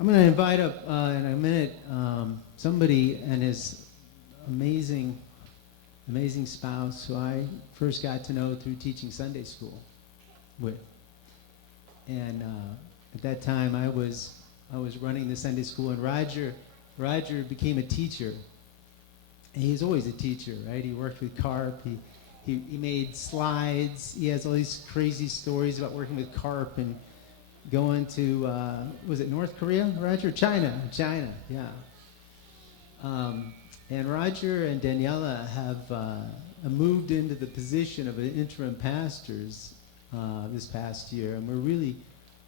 I'm going to invite up in a minute somebody and his amazing spouse who I first got to know through teaching Sunday school with. And at that time I was running the Sunday school, and Roger became a teacher. And he's always a teacher, right? He worked with carp. He made slides. He has all these crazy stories about working with carp and going to, was it North Korea, Roger? China, yeah. And Roger and Daniela have moved into the position of an interim pastors this past year, and we're really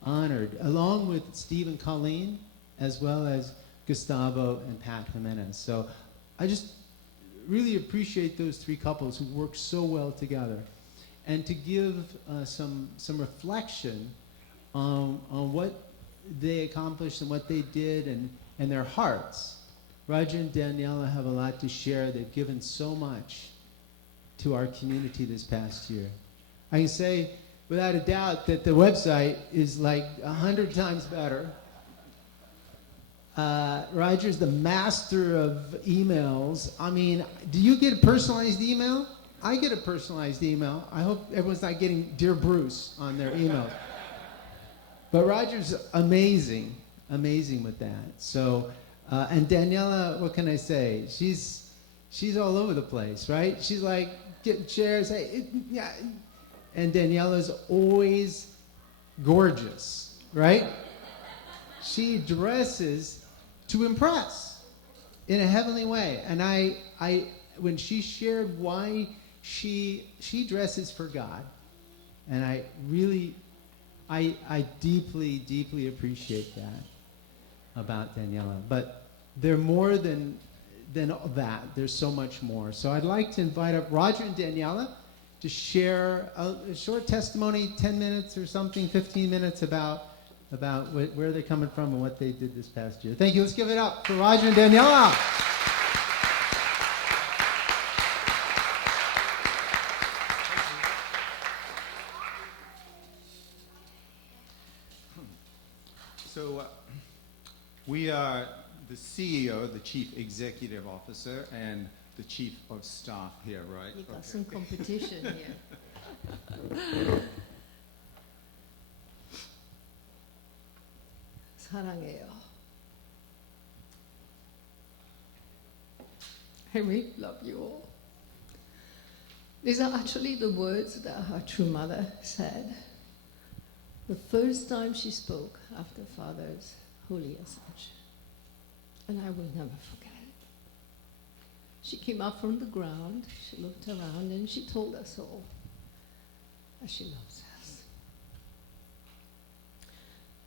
honored, along with Steve and Colleen, as well as Gustavo and Pat Jimenez. So I just really appreciate those three couples who work so well together. And to give some reflection on what they accomplished and what they did and their hearts. Roger and Daniela have a lot to share. They've given so much to our community this past year. I can say without a doubt that the website is like 100 times better. Roger's the master of emails. I mean, do you get a personalized email? I get a personalized email. I hope everyone's not getting Dear Bruce on their email. But Roger's amazing with that. So, and Daniela, what can I say? She's all over the place, right? She's like getting chairs, hey, yeah. And Daniela's always gorgeous, right? She dresses to impress in a heavenly way. And I when she shared why she dresses for God, and I deeply appreciate that about Daniela. But they're more than that. There's so much more. So I'd like to invite up Roger and Daniela to share a short testimony, 10 minutes or something, 15 minutes about where they're coming from and what they did this past year. Thank you. Let's give it up for Roger and Daniela. So we are the CEO, the Chief Executive Officer, and the Chief of Staff here, right? You got some competition here. 사랑해요. I really love you all. These are actually the words that her true mother said the first time she spoke after Father's holy ascension. And I will never forget it. She came up from the ground, she looked around, and she told us all that she loves us.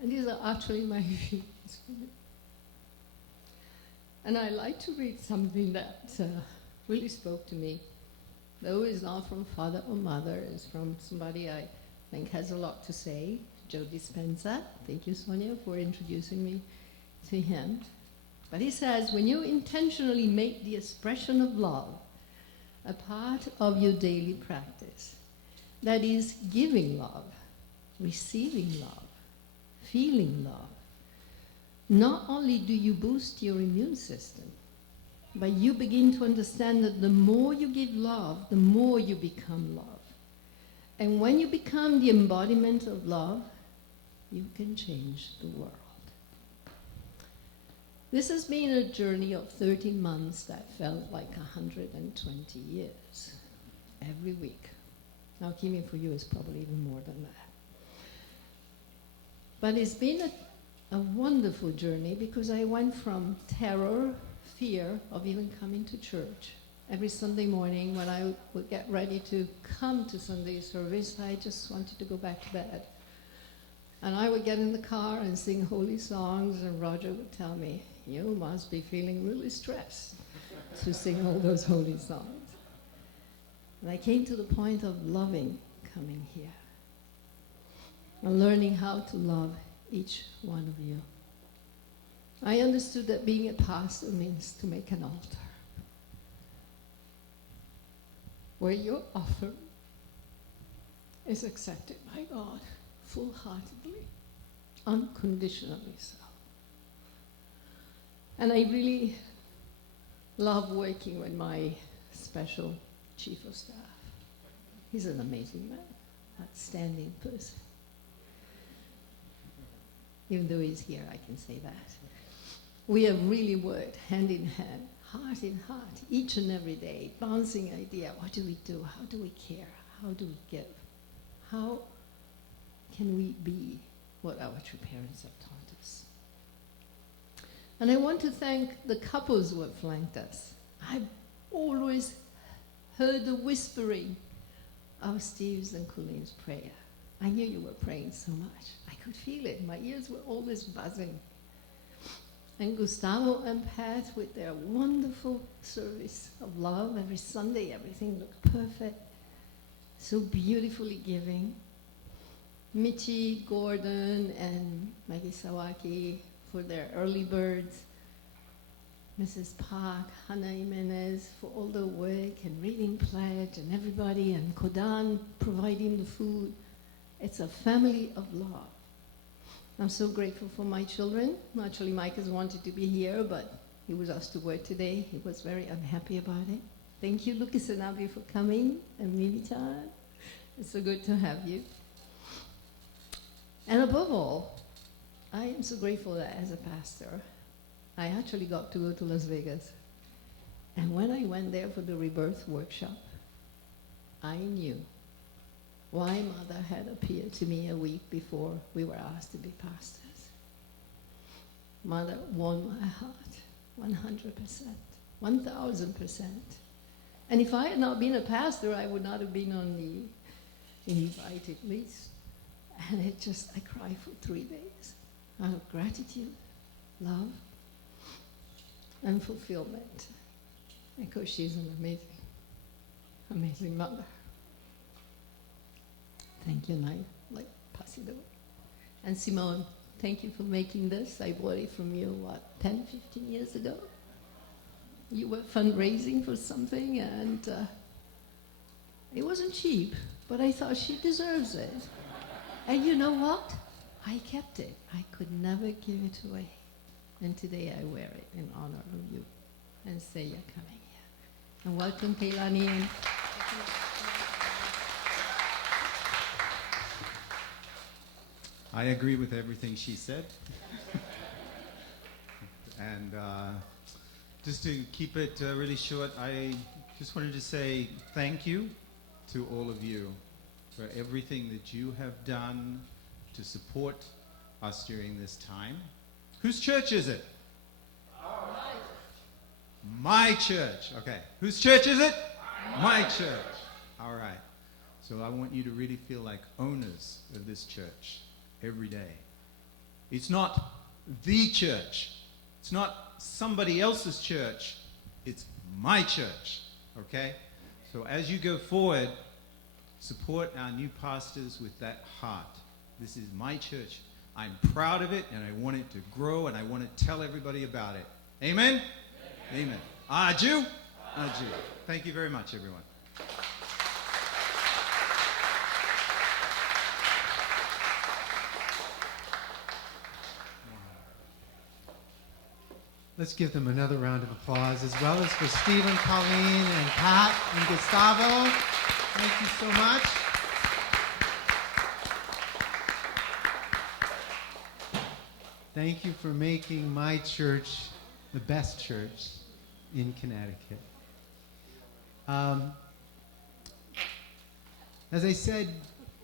And these are actually my feelings for me. And I like to read something that really spoke to me. Though it's not from father or mother, it's from somebody I think has a lot to say, Joe Dispenza. Thank you, Sonia, for introducing me to him. But he says, when you intentionally make the expression of love a part of your daily practice, that is, giving love, receiving love, feeling love, not only do you boost your immune system, but you begin to understand that the more you give love, the more you become love. And when you become the embodiment of love, you can change the world. This has been a journey of 13 months that felt like 120 years, every week. Now, Kimi, for you is probably even more than that. But it's been a wonderful journey because I went from terror, fear of even coming to church. Every Sunday morning when I would get ready to come to Sunday service, I just wanted to go back to bed. And I would get in the car and sing holy songs, and Roger would tell me, you must be feeling really stressed to sing all those holy songs. And I came to the point of loving coming here and learning how to love each one of you. I understood that being a pastor means to make an altar where your offer is accepted by God full-heartedly, unconditionally so. And I really love working with my special chief of staff. He's an amazing man, outstanding person. Even though he's here, I can say that. We have really worked hand in hand, heart in heart, each and every day, bouncing idea. What do we do? How do we care? How do we give? How can we be what our true parents have taught us? And I want to thank the couples who have flanked us. I've always heard the whispering of Steve's and Colin's prayer. I knew you were praying so much. I could feel it. My ears were always buzzing. And Gustavo and Pat with their wonderful service of love every Sunday, everything looked perfect, so beautifully giving. Michi, Gordon, and Maggie Sawaki for their early birds. Mrs. Park, Hannah Jimenez for all the work and reading pledge and everybody, and Kodan providing the food. It's a family of love. I'm so grateful for my children. Actually, Mike has wanted to be here, but he was asked to work today. He was very unhappy about it. Thank you, Lucas and Abby, for coming, and Militan. It's so good to have you. And above all, I am so grateful that as a pastor, I actually got to go to Las Vegas. And when I went there for the rebirth workshop, I knew why Mother had appeared to me a week before we were asked to be pastors. Mother won my heart, 100%, 1,000%. And if I had not been a pastor, I would not have been on the invited list. And I cried for 3 days out of gratitude, love, and fulfillment. Because she's an amazing, amazing mother. Thank you, and I pass it away. And Simone, thank you for making this. I bought it from you, 10, 15 years ago? You were fundraising for something, and it wasn't cheap, but I thought she deserves it. And you know what? I kept it. I could never give it away. And today I wear it in honor of you and Seiya coming here. And welcome, Keilani. And I agree with everything she said. And just to keep it really short, I just wanted to say thank you to all of you for everything that you have done to support us during this time. Whose church is it? My church. Okay. Whose church is it? My church. All right. So I want you to really feel like owners of this church every day. It's not the church. It's not somebody else's church. It's my church. Okay? So as you go forward, support our new pastors with that heart. This is my church. I'm proud of it, and I want it to grow, and I want to tell everybody about it. Amen? Amen. Aju? Aju. Thank you very much, everyone. Let's give them another round of applause, as well as for Stephen, Colleen, and Pat, and Gustavo. Thank you so much. Thank you for making my church the best church in Connecticut. As I said,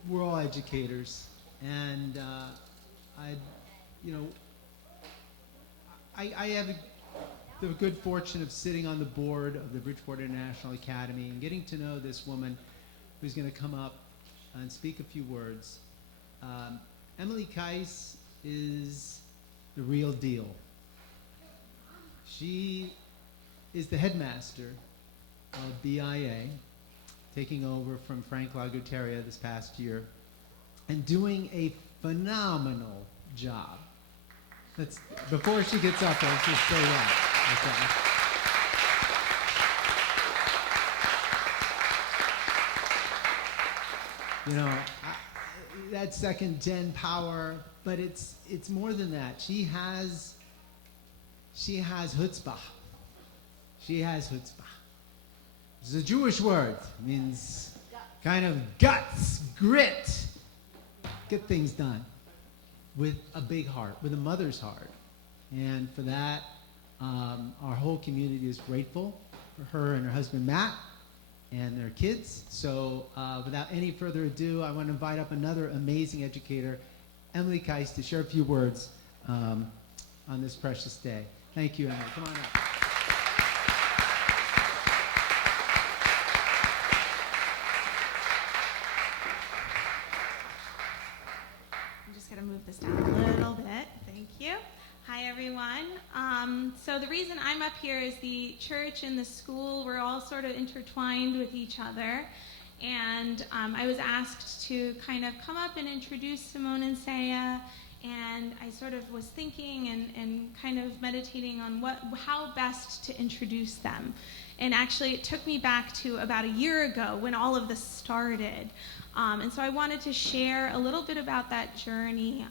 we're all educators, and I have the good fortune of sitting on the board of the Bridgeport International Academy and getting to know this woman who's going to come up and speak a few words. Emily Keiss is the real deal. She is the headmaster of BIA, taking over from Frank Laguteria this past year, and doing a phenomenal job. Before she gets up, let's just say that. Okay. You know, that second gen power, but it's more than that. She has she has chutzpah. She has chutzpah. It's a Jewish word. It means kind of guts, grit. Get things done with a big heart, with a mother's heart. And for that, our whole community is grateful for her and her husband, Matt, and their kids. So without any further ado, I want to invite up another amazing educator, Emily Keiss, to share a few words on this precious day. Thank you, Emily. Come on up. I'm just going to move this down a little bit. Thank you. Hi, everyone. So the reason I'm up here is the church and the school, we're all sort of intertwined with each other. And I was asked to kind of come up and introduce Simone and Seiya. And I sort of was thinking and kind of meditating on how best to introduce them. And actually, it took me back to about a year ago when all of this started. And so I wanted to share a little bit about that journey,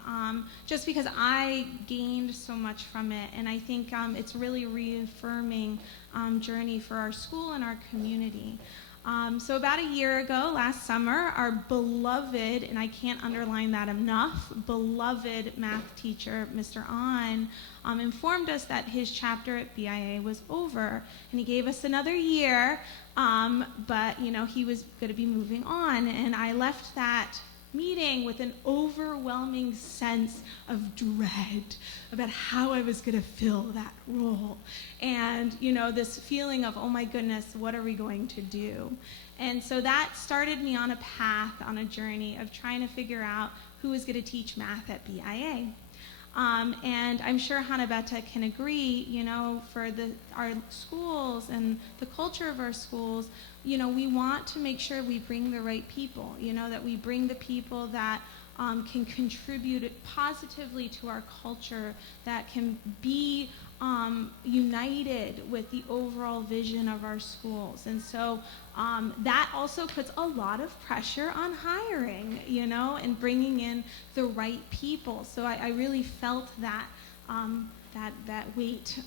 just because I gained so much from it. And I think it's really a reaffirming journey for our school and our community. So about a year ago, last summer, our beloved, and I can't underline that enough, beloved math teacher, Mr. An, informed us that his chapter at BIA was over, and he gave us another year, but he was going to be moving on, and I left that meeting with an overwhelming sense of dread about how I was going to fill that role. And, this feeling of, oh my goodness, what are we going to do? And so that started me on a path, on a journey of trying to figure out who was going to teach math at BIA. And I'm sure Hanabeta can agree, for our schools and the culture of our schools, we want to make sure we bring the right people, that we bring the people that can contribute positively to our culture, that can be united with the overall vision of our schools. And so that also puts a lot of pressure on hiring, and bringing in the right people. So I really felt that that weight.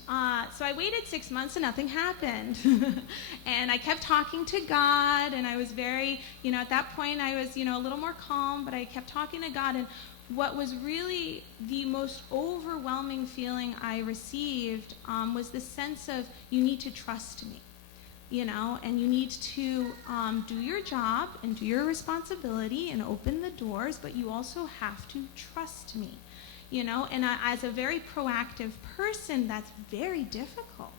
So I waited 6 months and nothing happened. And I kept talking to God, and I was very, at that point I was, a little more calm, but I kept talking to God. And what was really the most overwhelming feeling I received was the sense of, you need to trust me, and you need to do your job and do your responsibility and open the doors, but you also have to trust me. And as a very proactive person, that's very difficult,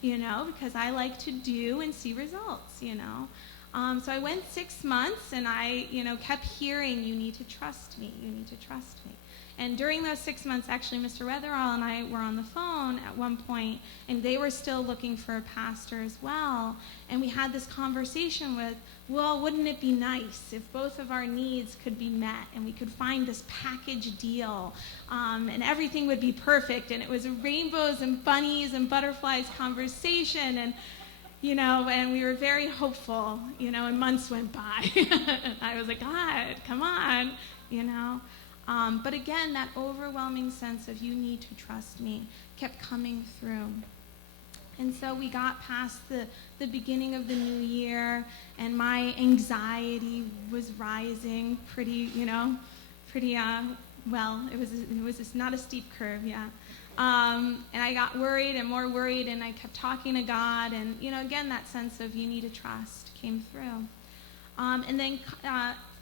because I like to do and see results, So I went 6 months, and I, kept hearing, you need to trust me, you need to trust me. And during those 6 months, actually, Mr. Weatherall and I were on the phone at one point, and they were still looking for a pastor as well. And we had this conversation with, well, wouldn't it be nice if both of our needs could be met and we could find this package deal, and everything would be perfect. And it was a rainbows and bunnies and butterflies conversation. And and we were very hopeful, and months went by. I was like, God, come on, But again, that overwhelming sense of, you need to trust me, kept coming through. And so we got past the beginning of the new year, and my anxiety was rising pretty, well, it was not a steep curve, yeah. And I got worried and more worried, and I kept talking to God, and, again, that sense of, you need to trust came through. And then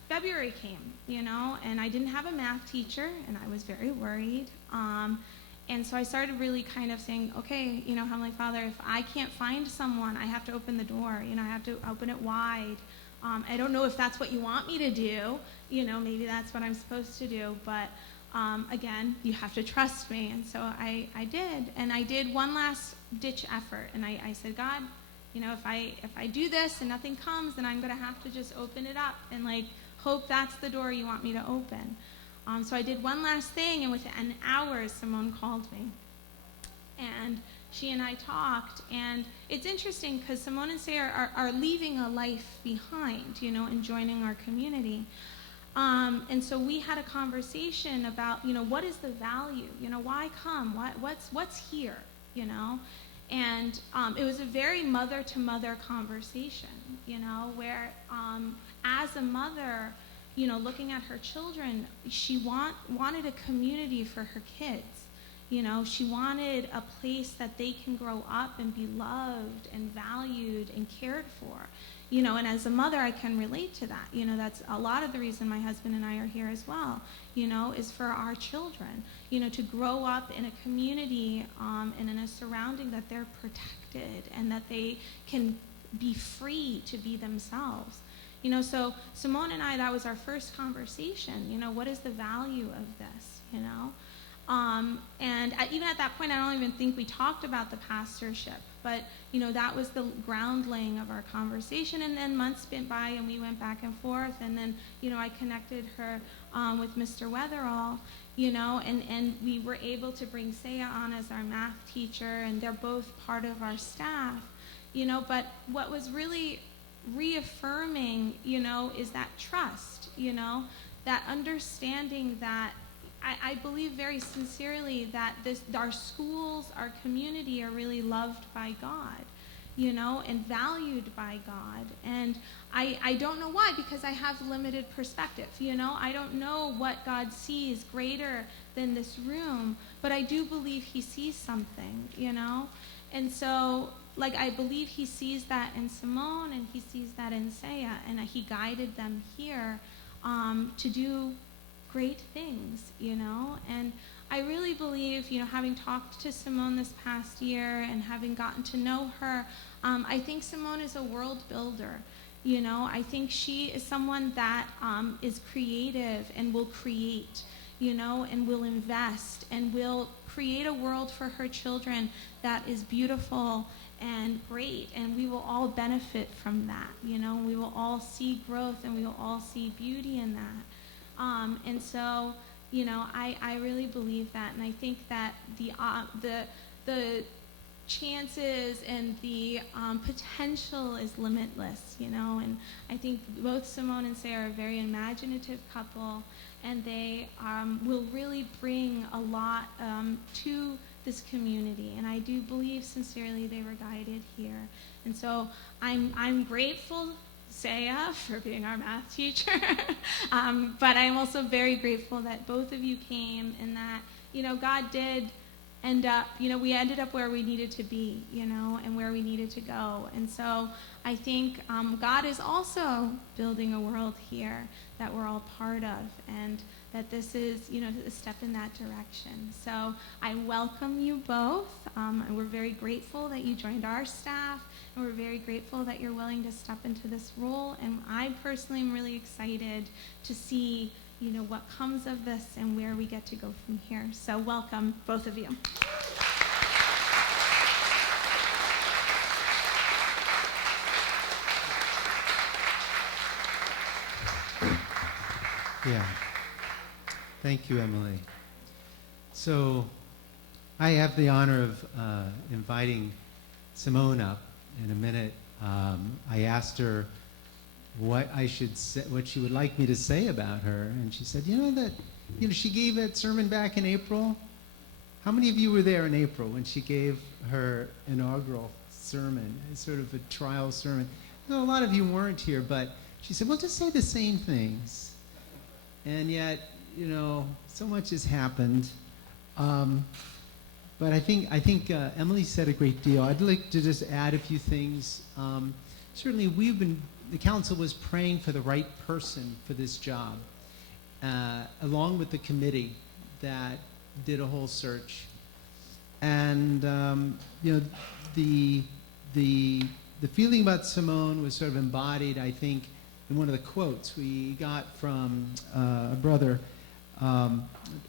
February came, and I didn't have a math teacher, and I was very worried. And so I started really kind of saying, okay, Heavenly Father, if I can't find someone, I have to open the door, I have to open it wide. I don't know if that's what you want me to do, maybe that's what I'm supposed to do, but again, you have to trust me. And so I did, and I did one last ditch effort, and I said, God, if I do this and nothing comes, then I'm going to have to just open it up and hope that's the door you want me to open. So I did one last thing, and within hours, Simone called me. And she and I talked, and it's interesting because Simone and Seiya are leaving a life behind, and joining our community. And so we had a conversation about, what is the value? Why come? What's here? you know? And it was a very mother-to-mother conversation, you know, where as a mother, you know, looking at her children, she wanted a community for her kids. You know, she wanted a place that they can grow up and be loved and valued and cared for. You know, and as a mother, I can relate to that. You know, that's a lot of the reason my husband and I are here as well, you know, is for our children, you know, to grow up in a community and in a surrounding that they're protected and that they can be free to be themselves. You know, so Simone and I, that was our first conversation. You know, what is the value of this, you know? And even at that point, I don't even think we talked about the pastorship. But, you know, that was the ground laying of our conversation. And then months went by and we went back and forth. And then, you know, I connected her with Mr. Weatherall, you know, and we were able to bring Seiya on as our math teacher. And they're both part of our staff, you know. But what was really reaffirming, you know, is that trust, you know, that understanding that I believe very sincerely that our schools, our community are really loved by God, you know, and valued by God. And I don't know why, because I have limited perspective, you know. I don't know what God sees greater than this room, but I do believe he sees something, you know. And so, like, I believe he sees that in Simone and he sees that in Seiya, and he guided them here to do great things, you know. And I really believe, you know, having talked to Simone this past year and having gotten to know her, I think Simone is a world builder, you know. I think she is someone that is creative and will create, you know, and will invest and will create a world for her children that is beautiful and great, and we will all benefit from that, you know. We will all see growth and we will all see beauty in that. And so, you know, I really believe that, and I think that the chances and the potential is limitless, you know. And I think both Simone and Seiya are a very imaginative couple, and they will really bring a lot to this community. And I do believe sincerely they were guided here. And so I'm grateful, Seiya, for being our math teacher. But I'm also very grateful that both of you came, and that, you know, God did end up, you know, we ended up where we needed to be, you know, and where we needed to go. And so I think God is also building a world here that we're all part of, and that this is, you know, a step in that direction. So I welcome you both, and we're very grateful that you joined our staff, and we're very grateful that you're willing to step into this role. And I personally am really excited to see, you know, what comes of this and where we get to go from here. So welcome, both of you. Yeah. Thank you, Emily. So I have the honor of inviting Simone up in a minute. I asked her what I should say, what she would like me to say about her, and she said, she gave that sermon back in April. How many of you were there in April when she gave her inaugural sermon, sort of a trial sermon? No, a lot of you weren't here, but she said, well, just say the same things. And yet, you know, so much has happened. But I think Emily said a great deal. I'd like to just add a few things. Certainly, the council was praying for the right person for this job, along with the committee that did a whole search. And you know, the feeling about Simone was sort of embodied, I think, in one of the quotes we got from a brother,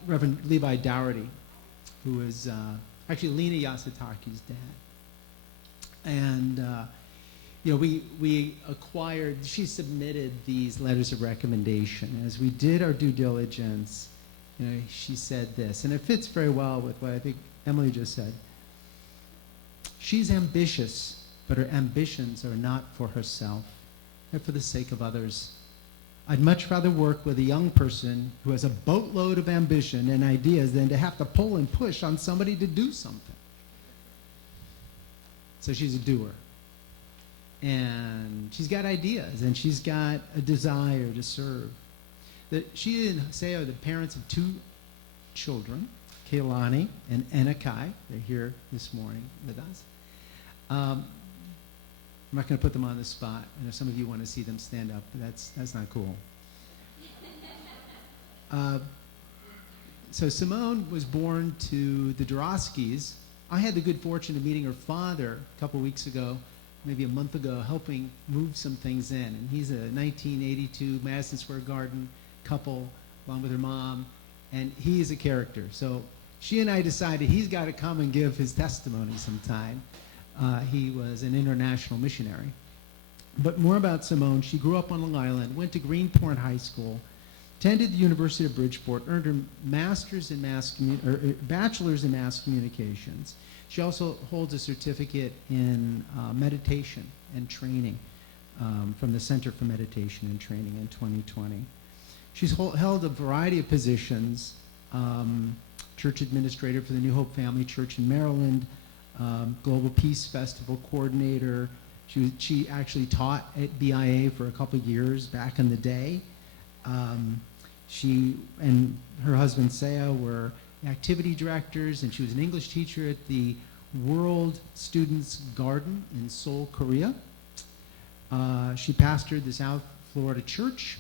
Reverend Levi Dougherty, who was actually Lena Yasutaki's dad. And you know, we acquired, she submitted these letters of recommendation. As we did our due diligence, you know, she said this, and it fits very well with what I think Emily just said. She's ambitious, but her ambitions are not for herself. They're for the sake of others. I'd much rather work with a young person who has a boatload of ambition and ideas than to have to pull and push on somebody to do something. So she's a doer. And she's got ideas, and she's got a desire to serve. She and Seiya are the parents of 2 children, Kaylani and Enakai. They're here this morning with us. I'm not going to put them on the spot. I know some of you want to see them stand up, but that's not cool. So Simone was born to the Dorowskis. I had the good fortune of meeting her father a couple weeks ago, maybe a month ago, helping move some things in. And he's a 1982 Madison Square Garden couple, along with her mom, and he is a character. So she and I decided he's got to come and give his testimony sometime. He was an international missionary. But more about Simone. She grew up on Long Island, went to Greenport High School, attended the University of Bridgeport, earned her bachelor's in mass communications. She also holds a certificate in meditation and training from the Center for Meditation and Training in 2020. She's held a variety of positions, church administrator for the New Hope Family Church in Maryland, Global Peace Festival coordinator. She actually taught at BIA for a couple years back in the day. She and her husband Seiya were activity directors, and she was an English teacher at the World Students Garden in Seoul, Korea. She pastored the South Florida Church,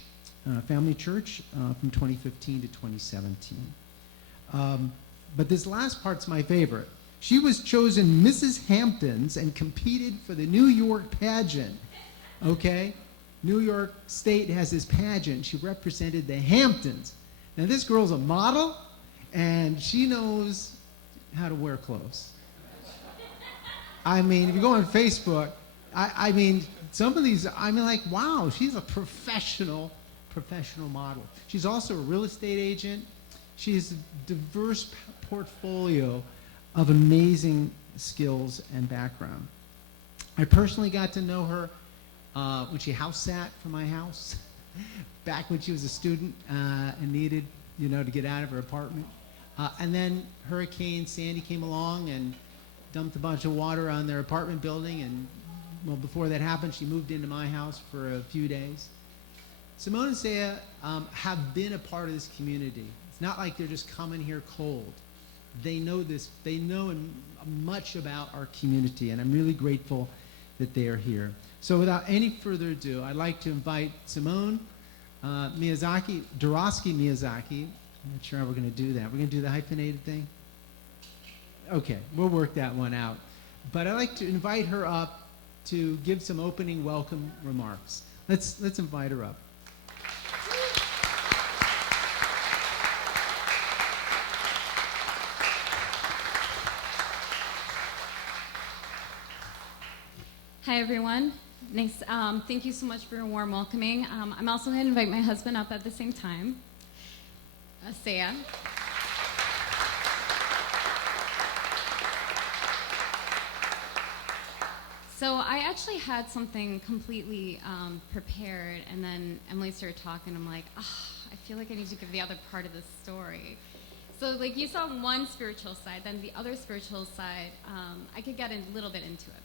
Family Church, from 2015 to 2017. But this last part's my favorite. She was chosen Mrs. Hamptons and competed for the New York pageant, okay? New York State has this pageant. She represented the Hamptons. Now this girl's a model, and she knows how to wear clothes. I mean, if you go on Facebook, I mean, some of these, I mean, like, wow, she's a professional model. She's also a real estate agent. She has a diverse portfolio of amazing skills and background. I personally got to know her when she house sat for my house, back when she was a student and needed, to get out of her apartment. And then Hurricane Sandy came along and dumped a bunch of water on their apartment building, and well, before that happened, she moved into my house for a few days. Simone and Seiya have been a part of this community. It's not like they're just coming here cold. They know this, they know much about our community, and I'm really grateful that they are here. So without any further ado, I'd like to invite Simone Miyazaki, Dorowski Miyazaki. I'm not sure how we're going to do that. We're going to do the hyphenated thing? Okay, we'll work that one out. But I'd like to invite her up to give some opening welcome remarks. Let's invite her up. Hi, everyone. Nice. Thank you so much for your warm welcoming. I'm also going to invite my husband up at the same time, Seiya. So I actually had something completely prepared, and then Emily started talking. I'm like, I feel like I need to give the other part of the story. So like you saw one spiritual side, then the other spiritual side, I could get a little bit into it.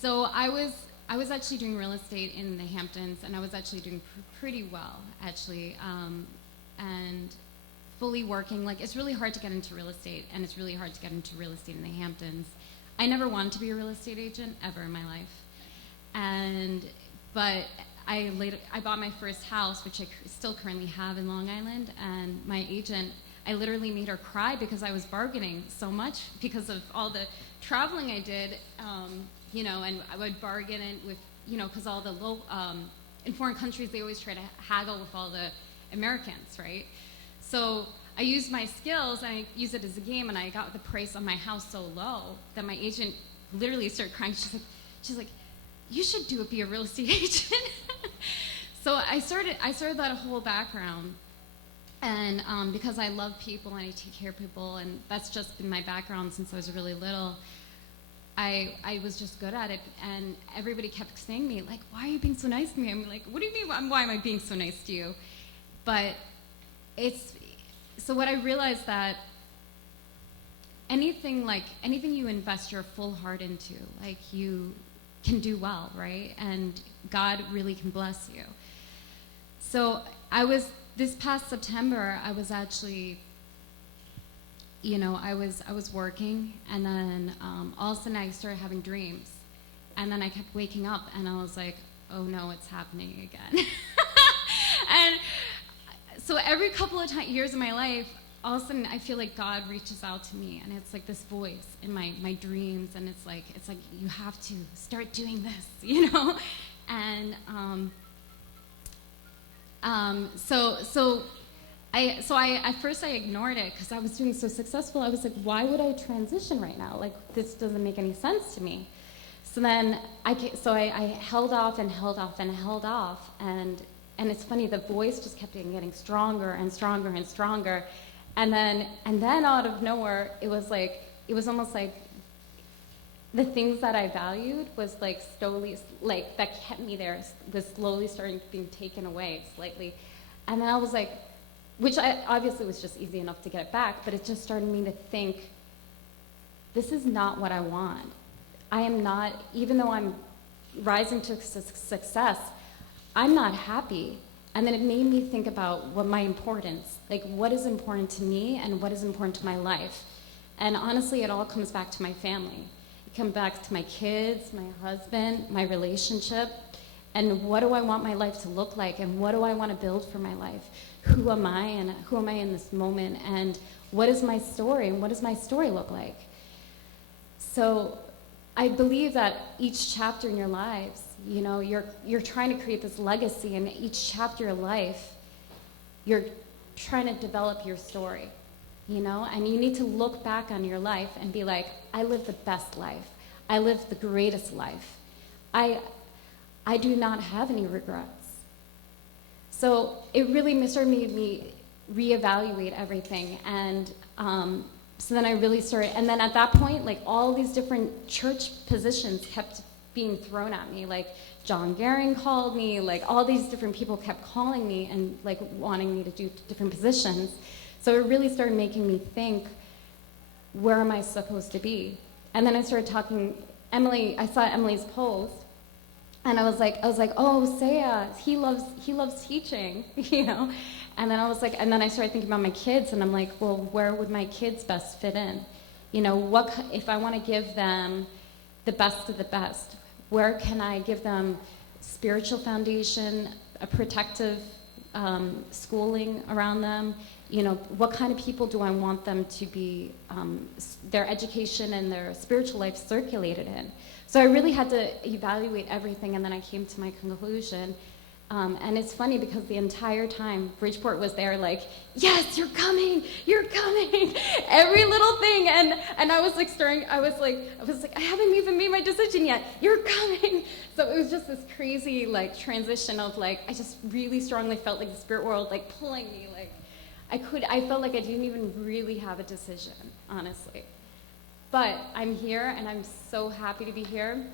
So I was actually doing real estate in the Hamptons, and I was actually doing pretty well, actually, and fully working. Like, it's really hard to get into real estate, and it's really hard to get into real estate in the Hamptons. I never wanted to be a real estate agent ever in my life, but I bought my first house, which I still currently have in Long Island, and my agent, I literally made her cry because I was bargaining so much because of all the traveling I did. And I would bargain it with, because all the in foreign countries, they always try to haggle with all the Americans, right? So I used my skills, and I used it as a game, and I got the price on my house so low that my agent literally started crying. She's like, you should be a real estate agent. So I started that whole background. And because I love people and I take care of people, and that's just been my background since I was really little, I was just good at it, and everybody kept saying to me, like, why are you being so nice to me? I'm like, what do you mean, why am I being so nice to you? But so what I realized that anything you invest your full heart into, like you can do well, right? And God really can bless you. So this past September, I was actually, I was working, and then all of a sudden I started having dreams, and then I kept waking up, and I was like, oh no, it's happening again. And so every couple of years in my life, all of a sudden I feel like God reaches out to me, and it's like this voice in my dreams, and it's like you have to start doing this, and so at first I ignored it because I was doing so successful. I was like, why would I transition right now? Like, this doesn't make any sense to me. So then I held off and held off and held off, and it's funny, the voice just kept getting stronger and stronger and stronger, and then out of nowhere, it was almost like the things that I valued was like slowly, like that kept me there, was slowly starting being taken away slightly, and then I was like, which obviously was just easy enough to get it back, but it just started me to think, this is not what I want. I am not, even though I'm rising to success, I'm not happy. And then it made me think about what my importance, like what is important to me and what is important to my life. And honestly, it all comes back to my family. It comes back to my kids, my husband, my relationship, and what do I want my life to look like, and what do I want to build for my life? Who am I, and who am I in this moment, and what is my story, and what does my story look like? So I believe that each chapter in your lives, you're trying to create this legacy, and each chapter of life, you're trying to develop your story, and you need to look back on your life and be like, I lived the best life. I lived the greatest life. I do not have any regrets. So it really started made me reevaluate everything, and so then I really started, and then at that point, like all these different church positions kept being thrown at me, like John Gehring called me, like all these different people kept calling me and like wanting me to do different positions. So it really started making me think, where am I supposed to be? And then I started talking, I saw Emily's post, and I was like, oh, Seiya, he loves teaching, And then I started thinking about my kids, and I'm like, well, where would my kids best fit in? What if I want to give them the best of the best? Where can I give them spiritual foundation, a protective schooling around them? What kind of people do I want them to be, their education and their spiritual life circulated in? So I really had to evaluate everything, and then I came to my conclusion. And it's funny because the entire time Bridgeport was there like, yes, you're coming, every little thing. And I was like I was like, I haven't even made my decision yet. You're coming. So it was just this crazy like transition of like, I just really strongly felt like the spirit world like pulling me, like I felt like I didn't even really have a decision, honestly. But I'm here, and I'm so happy to be here.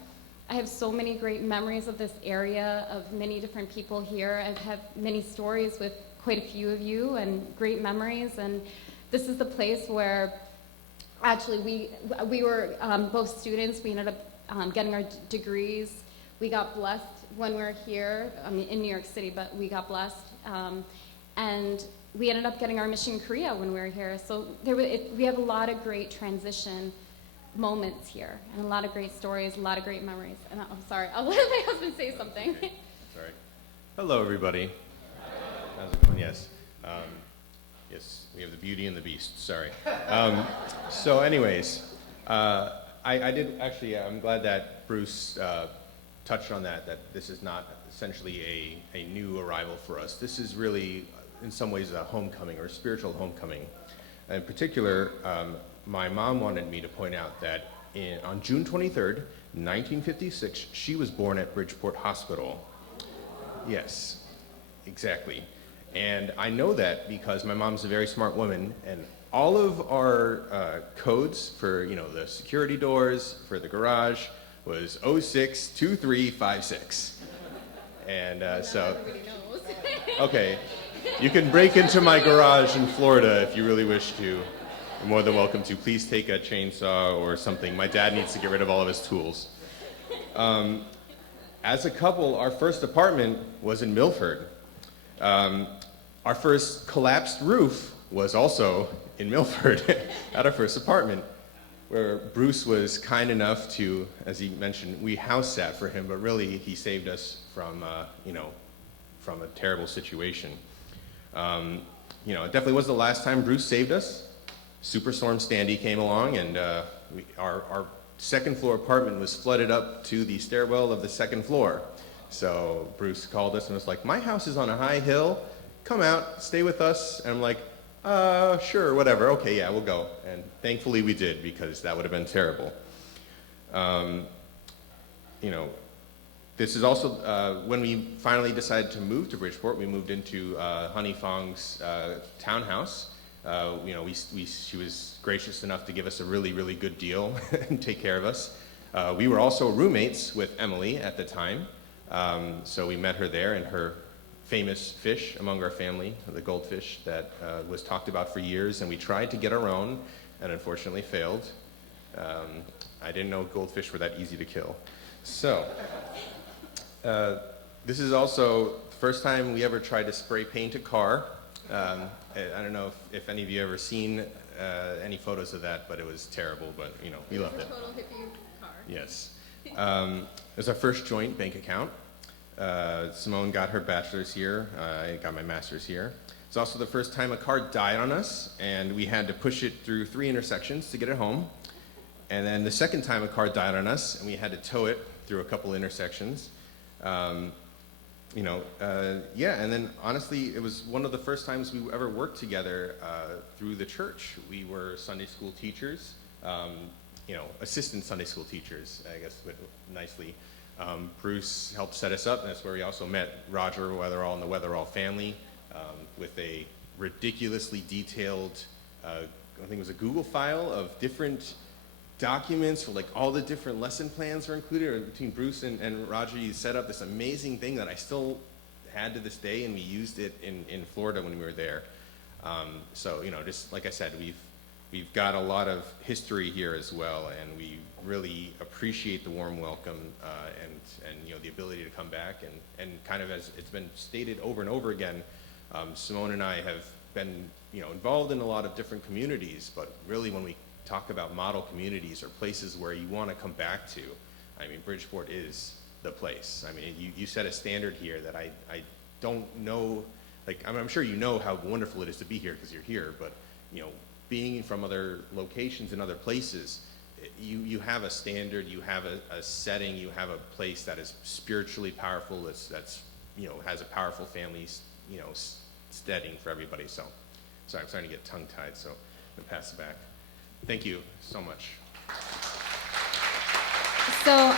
I have so many great memories of this area, of many different people here. I've had many stories with quite a few of you, and great memories. And this is the place where actually we were both students. We ended up getting our degrees. We got blessed when we were here, in New York City, but we got blessed. And we ended up getting our mission in Korea when we were here. So we have a lot of great transition moments here, and a lot of great stories, a lot of great memories. And I'm sorry, I'll let my husband say something. Sorry. Hello, everybody. How's it going? Yes. Yes, we have the Beauty and the Beast. Sorry. So anyways, I did actually, I'm glad that Bruce touched on that this is not essentially a new arrival for us. This is really, in some ways, a homecoming or a spiritual homecoming. In particular, my mom wanted me to point out that on June 23rd, 1956, she was born at Bridgeport Hospital. Yes, exactly. And I know that because my mom's a very smart woman, and all of our codes for the security doors for the garage was 062356. And so, everybody knows. Okay, you can break into my garage in Florida if you really wish to. You're more than welcome to. Please take a chainsaw or something. My dad needs to get rid of all of his tools. As a couple, our first apartment was in Milford. Our first collapsed roof was also in Milford at our first apartment, where Bruce was kind enough to, as he mentioned, we house sat for him, but really he saved us from, from a terrible situation. It definitely was the last time Bruce saved us. Superstorm Sandy came along, and our second floor apartment was flooded up to the stairwell of the second floor. So Bruce called us and was like, my house is on a high hill, come out, stay with us. And I'm like, sure, whatever, okay, yeah, we'll go. And thankfully we did, because that would have been terrible. This is also, when we finally decided to move to Bridgeport, we moved into Honey Fong's townhouse. She was gracious enough to give us a really, really good deal and take care of us. We were also roommates with Emily at the time, so we met her there, and her famous fish among our family, the goldfish that was talked about for years, and we tried to get our own, and unfortunately failed. I didn't know goldfish were that easy to kill. So, this is also the first time we ever tried to spray paint a car. I don't know if any of you ever seen any photos of that, but it was terrible, but we loved it. Total hippie car. Yes. It was our first joint bank account. Simone got her bachelor's here, I got my master's here. It's also the first time a car died on us, and we had to push it through 3 intersections to get it home. And then the second time a car died on us, and we had to tow it through a couple intersections. And then honestly, it was one of the first times we ever worked together through the church. We were Sunday school teachers, assistant Sunday school teachers, I guess, nicely. Bruce helped set us up, and that's where we also met Roger Weatherall and the Weatherall family with a ridiculously detailed, I think it was a Google file of different documents for like all the different lesson plans were included. Between Bruce and Roger, you set up this amazing thing that I still had to this day, and we used it in Florida when we were there. Just like I said, we've got a lot of history here as well, and we really appreciate the warm welcome and the ability to come back, and kind of as it's been stated over and over again, Simone and I have been involved in a lot of different communities, but really when we talk about model communities or places where you want to come back to, I mean, Bridgeport is the place. I mean, you set a standard here that I don't know, I'm sure you know how wonderful it is to be here because you're here, but being from other locations and other places, you have a standard, you have a setting, you have a place that is spiritually powerful, that's has a powerful family, steading for everybody. So, sorry, I'm starting to get tongue-tied, so I'm going to pass it back. Thank you so much. So,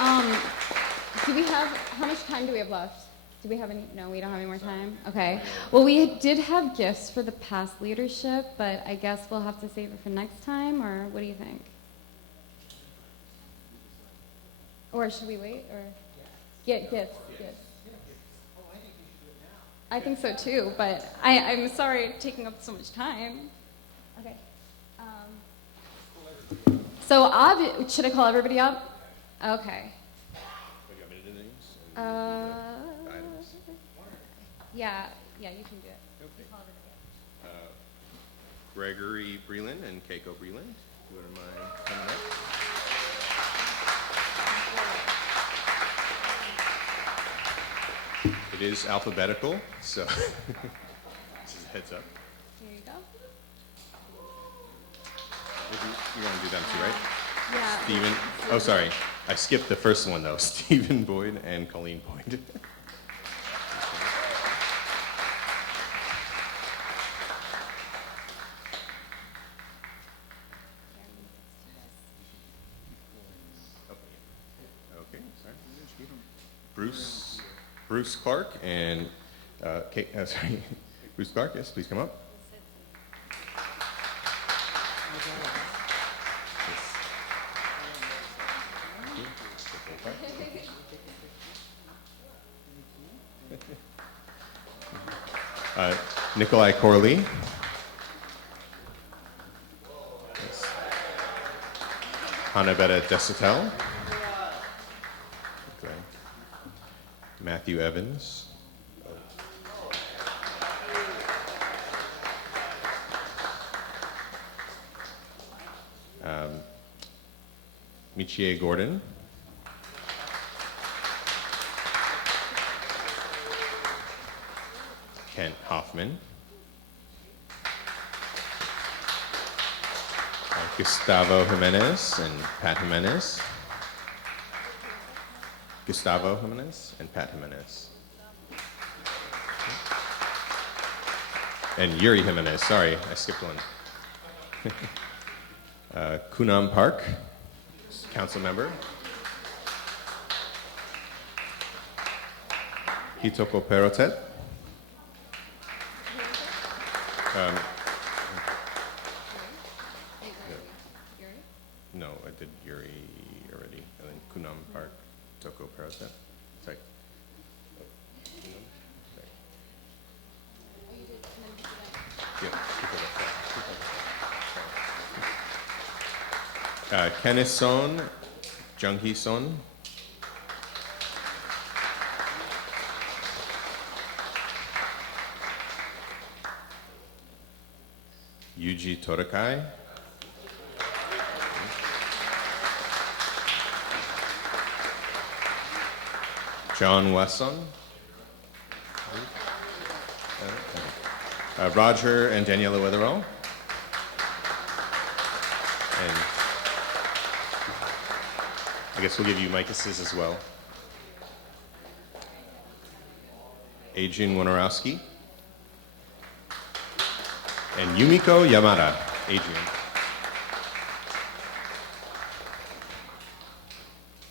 do we have, how much time do we have left? Do we have any, no, we don't have any more time? Okay. Well, we did have gifts for the past leadership, but I guess we'll have to save it for next time, or what do you think? Or should we wait, or? Get gifts. I think so too, but I'm sorry taking up so much time. Okay. Should I call everybody up? Okay. Yeah, you can do it. Okay. Gregory Breland and Keiko Breland, who am I coming up? It is alphabetical, so this is a heads up. Here you go. You want to do them too, right? Yeah. Stephen. Oh, sorry. I skipped the first one, though. Stephen Boyd and Colleen Boyd. Okay, sorry. Bruce Clark and Bruce Clark, yes, please come up. Nikolai Corley. Hanabeta Desatel. Okay. Matthew Evans. Michie Gordon. Kent Hoffman. Gustavo Jimenez and Pat Jimenez. Gustavo Jimenez and Pat Jimenez. And Yuri Jimenez, sorry, I skipped one. Kunam Park, council member. Hitoko Perotet. No, I did Yuri already, and then Kunam Park, Toko Perotet. Sorry. Kenneth Son, Jung-hee Son. Yuji Torakai. John Wesson. Roger and Daniela Wetherall. And I guess we'll give you Micah's as well. Adrian Wojnarowski. And Yumiko Yamada. Adrian.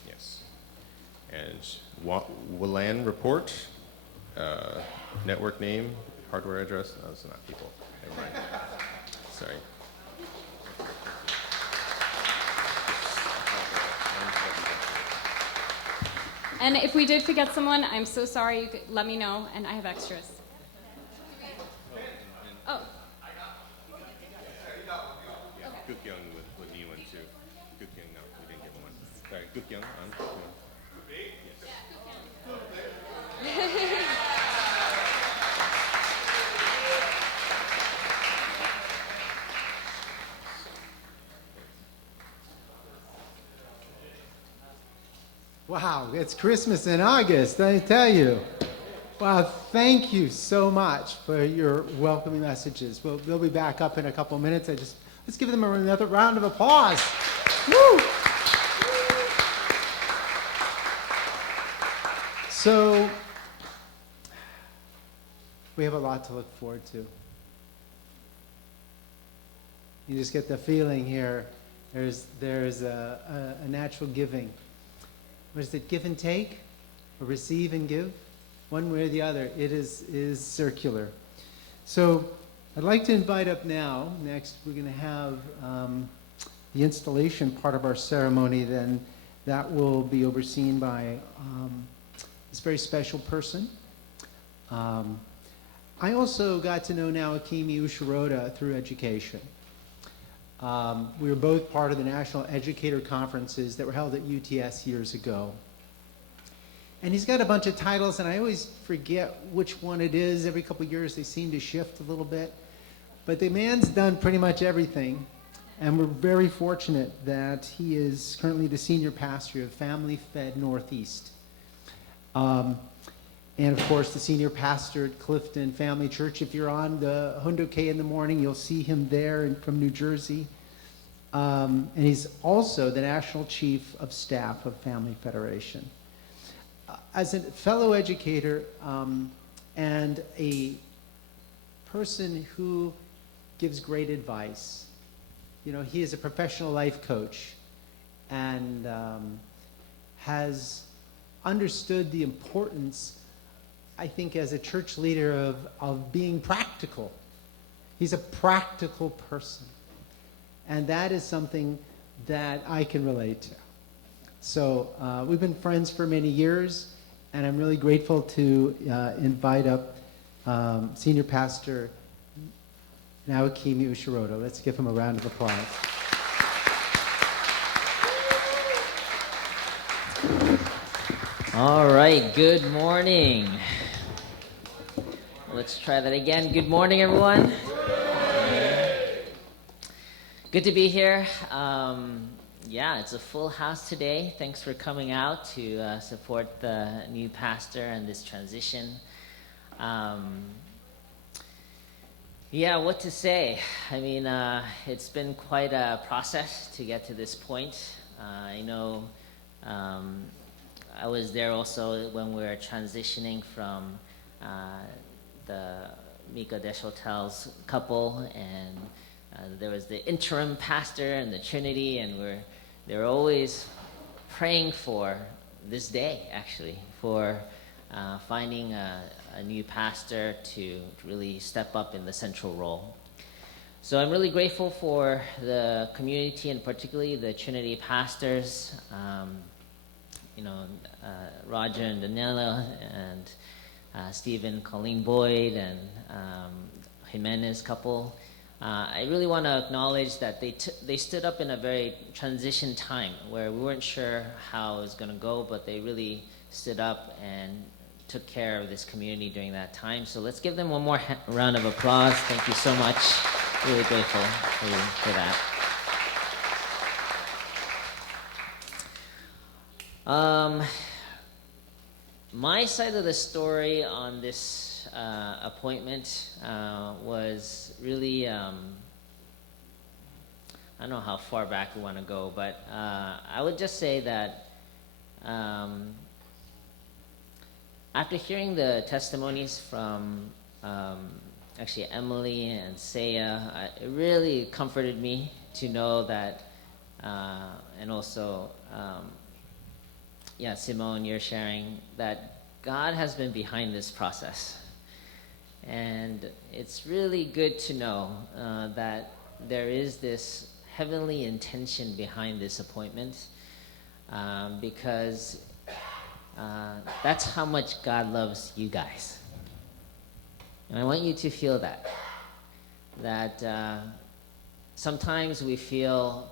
Yes. And WLAN report. Network name. Hardware address. No, those are not people. Never mind. Sorry. And if we did forget someone, I'm so sorry. You could let me know, and I have extras. Oh. Gukyoung with new one too. Gukyoung, no, we didn't get one. Sorry, Gukyoung on. Yes. Wow, it's Christmas in August, I tell you. Wow, thank you so much for your welcoming messages. They'll be back up in a couple of minutes. Let's give them another round of applause. Woo! So, we have a lot to look forward to. You just get the feeling here, there's a natural giving. What is it, give and take? Or receive and give? One way or the other, it is circular. So I'd like to invite up now, next we're going to have the installation part of our ceremony, then that will be overseen by this very special person. I also got to know Naokimi Ushiroda through education. We were both part of the National Educator Conferences that were held at UTS years ago. And he's got a bunch of titles, and I always forget which one it is. Every couple of years, they seem to shift a little bit. But the man's done pretty much everything, and we're very fortunate that he is currently the senior pastor of Family Fed Northeast. And, of course, the senior pastor at Clifton Family Church. If you're on the Hundo K in the morning, you'll see him there from New Jersey. And he's also the National Chief of Staff of Family Federation. As a fellow educator and a person who gives great advice, you know, he is a professional life coach and has understood the importance, I think, as a church leader of being practical. He's a practical person. And that is something that I can relate to. So we've been friends for many years, and I'm really grateful to invite up Senior Pastor Naokimi Ushiroda. Let's give him a round of applause. All right, good morning. Let's try that again. Good morning, everyone. Good to be here. Yeah, it's a full house today. Thanks for coming out to support the new pastor and this transition. Yeah, what to say? I mean, it's been quite a process to get to this point. I know I was there also when we were transitioning from the Mika Deshotel's couple, and there was the interim pastor and the Trinity, and they were always praying for this day, actually, for finding a new pastor to really step up in the central role. So I'm really grateful for the community, and particularly the Trinity pastors, Roger and Daniela, and Stephen, Colleen Boyd, and Jimenez couple. I really want to acknowledge that they stood up in a very transition time where we weren't sure how it was going to go, but they really stood up and took care of this community during that time. So let's give them one more round of applause. Thank you so much. Really grateful for that. My side of the story on this appointment was really, I don't know how far back we want to go, but I would just say that after hearing the testimonies from actually Emily and Seiya, it really comforted me to know that, and also Simone, you're sharing that God has been behind this process. And it's really good to know that there is this heavenly intention behind this appointment, because that's how much God loves you guys. And I want you to feel that sometimes we feel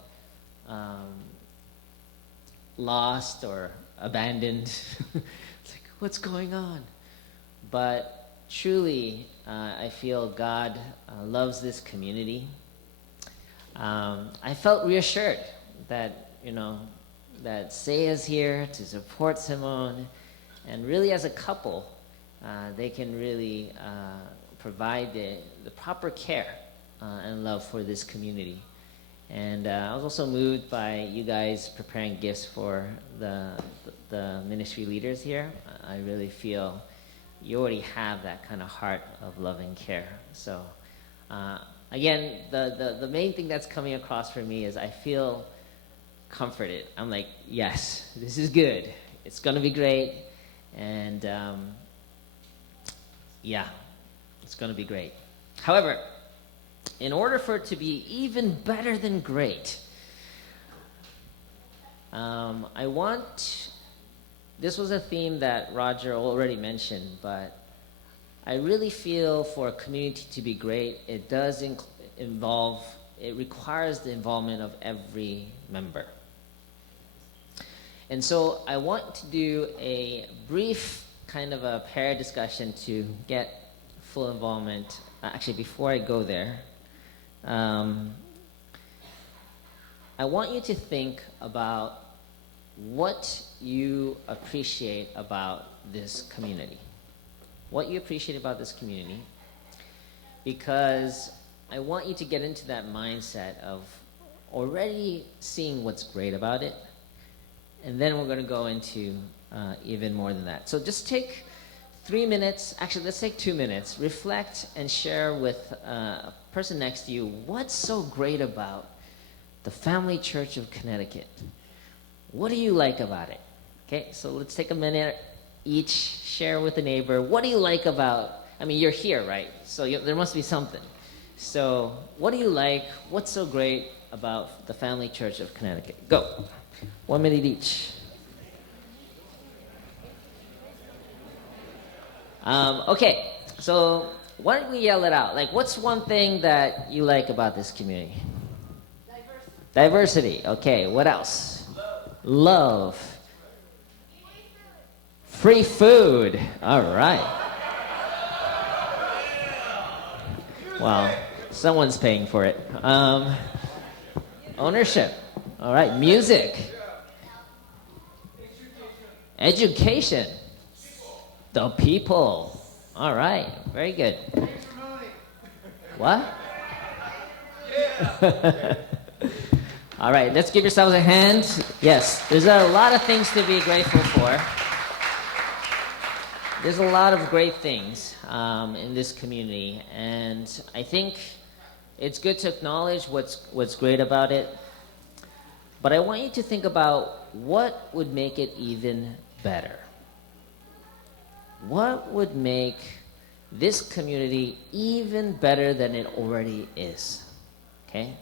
lost or abandoned. It's like, what's going on? But truly, I feel God loves this community. I felt reassured that, that Seiya's here to support Simone, and really as a couple, they can really provide the proper care and love for this community. And I was also moved by you guys preparing gifts for the ministry leaders here. I really feel you already have that kind of heart of love and care. So again, the main thing that's coming across for me is I feel comforted. I'm like, yes, this is good. It's going to be great. And it's going to be great. However, in order for it to be even better than great, this was a theme that Roger already mentioned, but I really feel for a community to be great, it does it requires the involvement of every member. And so I want to do a brief kind of a pair discussion to get full involvement. Actually, before I go there, I want you to think about what you appreciate about this community. What you appreciate about this community, because I want you to get into that mindset of already seeing what's great about it, and then we're going to go into even more than that. So just take 3 minutes, actually let's take 2 minutes, reflect and share with a person next to you what's so great about the Family Church of Connecticut. What do you like about it? Okay, so let's take a minute each, share with a neighbor. What do you like about, you're here, right? So there must be something. So what do you like? What's so great about the Family Church of Connecticut? Go. 1 minute each. Okay, so why don't we yell it out? Like, what's one thing that you like about this community? Diversity. Okay, what else? Love. Free food. All right. Well, someone's paying for it. Ownership. All right. Music. Education. The people. All right. Very good. What? All right. Let's give yourselves a hand. Yes. There's a lot of things to be grateful for. There's a lot of great things in this community, and I think it's good to acknowledge what's great about it. But I want you to think about what would make it even better. What would make this community even better than it already is? Okay?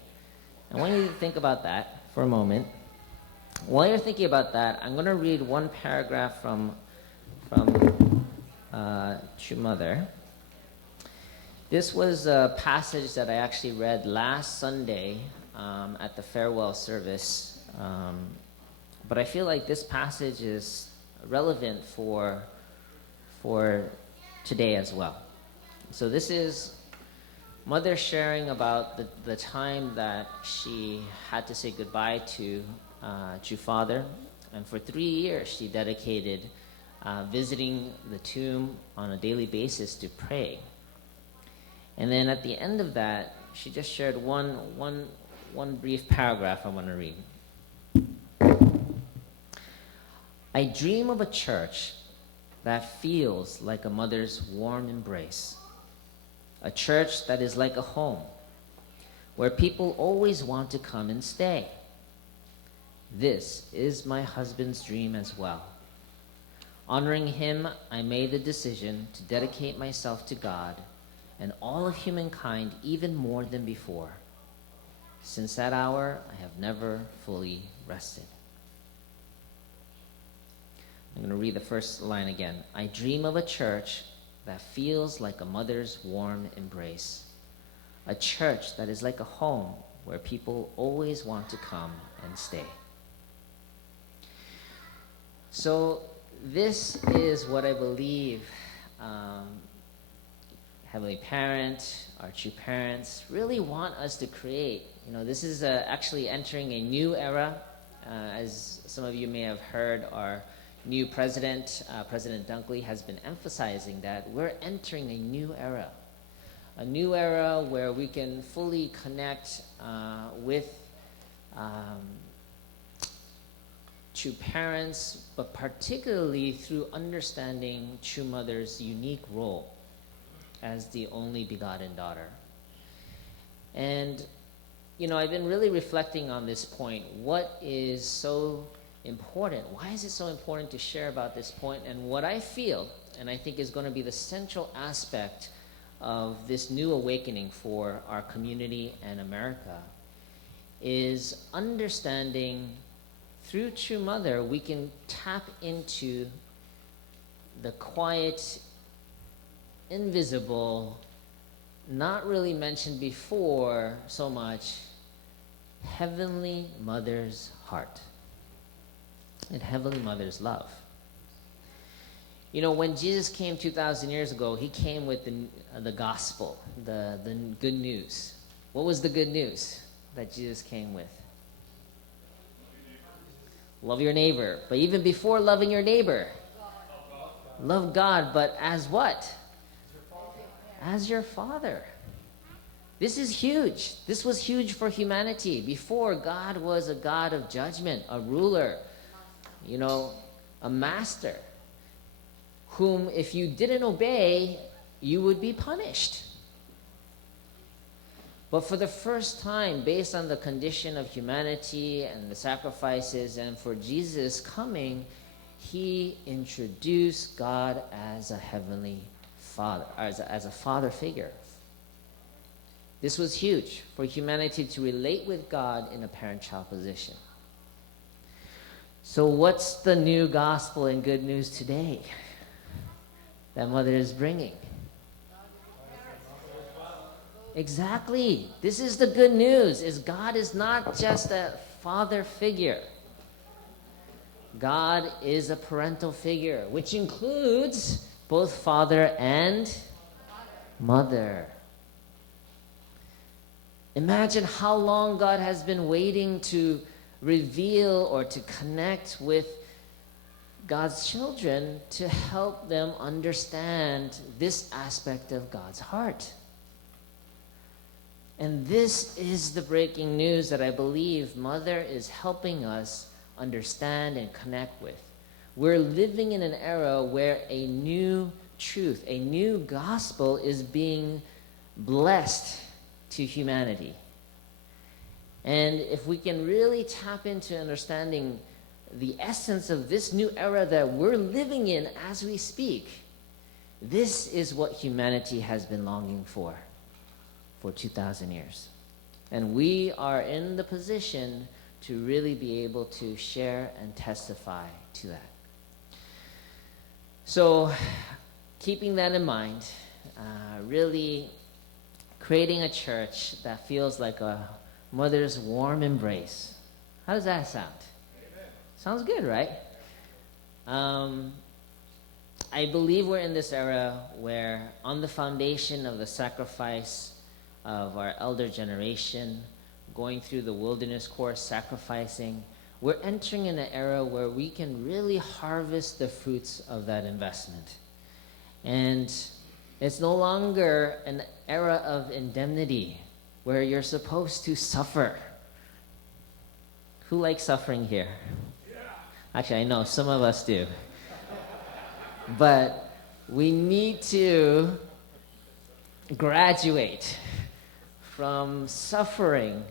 I want you to think about that for a moment. While you're thinking about that, I'm going to read one paragraph from True Mother. This was a passage that I actually read last Sunday at the farewell service. But I feel like this passage is relevant for today as well. So this is Mother sharing about the time that she had to say goodbye to True Father. And for 3 years, she dedicated visiting the tomb on a daily basis to pray. And then at the end of that, she just shared one brief paragraph I want to read. I dream of a church that feels like a mother's warm embrace. A church that is like a home, where people always want to come and stay. This is my husband's dream as well. Honoring him, I made the decision to dedicate myself to God and all of humankind even more than before. Since that hour, I have never fully rested. I'm going to read the first line again. I dream of a church that feels like a mother's warm embrace. A church that is like a home where people always want to come and stay. So this is what I believe Heavenly Parent, our true parents, really want us to create. You know, this is actually entering a new era. As some of you may have heard, our new president, President Dunkley, has been emphasizing that we're entering a new era. A new era where we can fully connect with true parents, but particularly through understanding True Mother's unique role as the only begotten daughter. And, you know, I've been really reflecting on this point. What is so important? Why is it so important to share about this point? And what I feel, and I think is going to be the central aspect of this new awakening for our community and America, is understanding through True Mother, we can tap into the quiet, invisible, not really mentioned before so much, Heavenly Mother's heart and Heavenly Mother's love. You know, when Jesus came 2,000 years ago, he came with the gospel, the good news. What was the good news that Jesus came with? Love your neighbor. But even before loving your neighbor, love God, but as what? As your Father. This is huge. This was huge for humanity. Before, God was a God of judgment, a ruler, you know, a master, whom if you didn't obey, you would be punished. But for the first time, based on the condition of humanity and the sacrifices, and for Jesus coming, he introduced God as a heavenly Father, as a father figure. This was huge for humanity to relate with God in a parent-child position. So what's the new gospel and good news today that Mother is bringing? Exactly. This is the good news, is God is not just a father figure. God is a parental figure, which includes both father and mother. Imagine how long God has been waiting to reveal or to connect with God's children to help them understand this aspect of God's heart. And this is the breaking news that I believe Mother is helping us understand and connect with. We're living in an era where a new truth, a new gospel is being blessed to humanity. And if we can really tap into understanding the essence of this new era that we're living in as we speak, this is what humanity has been longing for 2,000 years. And we are in the position to really be able to share and testify to that. So, keeping that in mind, really creating a church that feels like a mother's warm embrace. How does that sound? Amen. Sounds good, right? I believe we're in this era where, on the foundation of the sacrifice of our elder generation, going through the wilderness course, sacrificing, we're entering in an era where we can really harvest the fruits of that investment. And it's no longer an era of indemnity where you're supposed to suffer. Who likes suffering here? Yeah. Actually, I know some of us do. But we need to graduate from suffering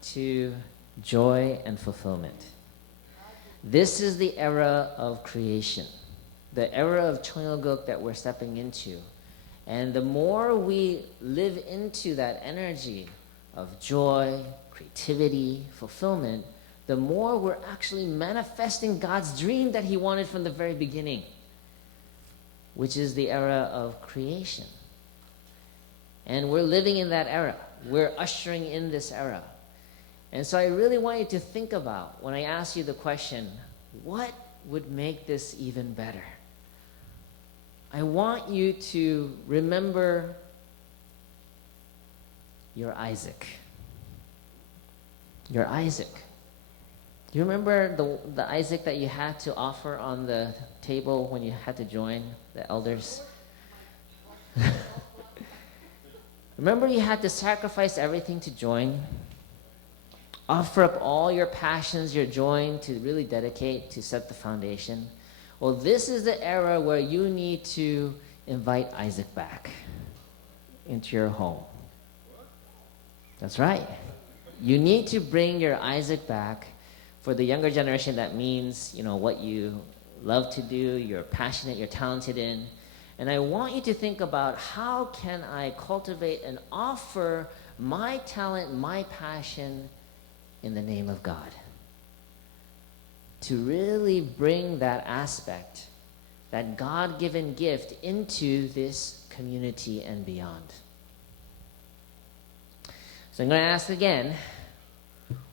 to joy and fulfillment. This is the era of creation, the era of Choyoguk that we're stepping into. And the more we live into that energy of joy, creativity, fulfillment, the more we're actually manifesting God's dream that He wanted from the very beginning, which is the era of creation. And we're living in that era. We're ushering in this era. And so I really want you to think about, when I ask you the question, what would make this even better? I want you to remember your Isaac. Your Isaac. Do you remember the Isaac that you had to offer on the table when you had to join the elders? Remember you had to sacrifice everything to join? Offer up all your passions, your joy to really dedicate, to set the foundation. Well, this is the era where you need to invite Isaac back into your home. That's right. You need to bring your Isaac back. For the younger generation, that means, what you love to do, you're passionate, you're talented in. And I want you to think about, how can I cultivate and offer my talent, my passion in the name of God? To really bring that aspect, that God-given gift, into this community and beyond. So I'm going to ask again,